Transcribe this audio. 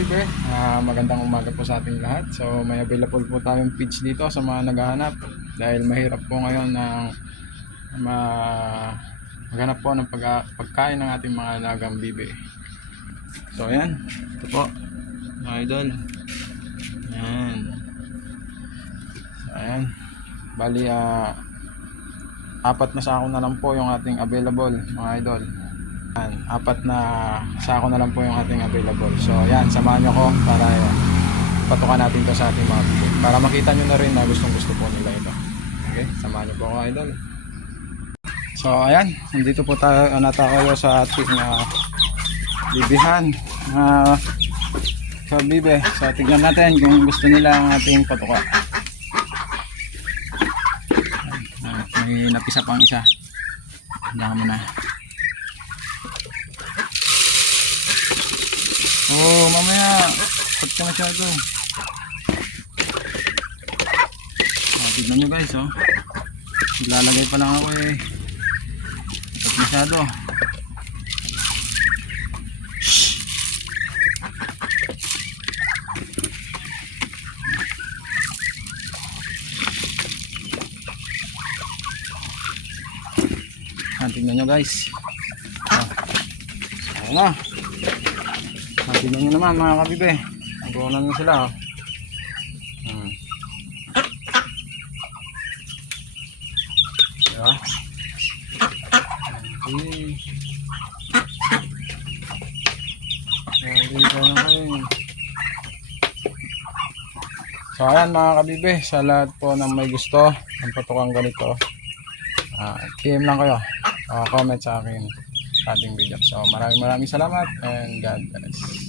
kabibe, magandang umaga po sa ating lahat. So may available po tayong feeds dito sa mga naghahanap dahil mahirap po ngayon na maghanap po ng pagkain ng ating mga alagang bibe. So ayan, ito po mga idol. Ayan. So ayan, bali apat na sako na lang po yung ating available mga idol. Yan, apat na sako na lang po yung ating available. So yan, samahan nyo ko para patukan natin to sa ating mga bibe, para makita nyo na rin na gustong gusto po nila ito. Okay, samahan nyo po ako idol. So ayan, nandito po tayo natakayo sa ating bibihan sa bibe. So tignan natin kung gusto nila ang ating patuka. May napisa pang isa. Tignan mo na. Oh, mamaya pag ka masyado. Tignan nyo guys, oh. Ilalagay pa lang ako eh. Pag masyado. Tignan nyo guys. Ayan na. Tignan nyo naman mga kabibe, nagunan nyo sila, oh. Diba? So ayan mga kabibe, sa lahat po ng may gusto ng patukang ganito, PM lang kayo, comment sa akin sa ating video. So maraming salamat and God bless.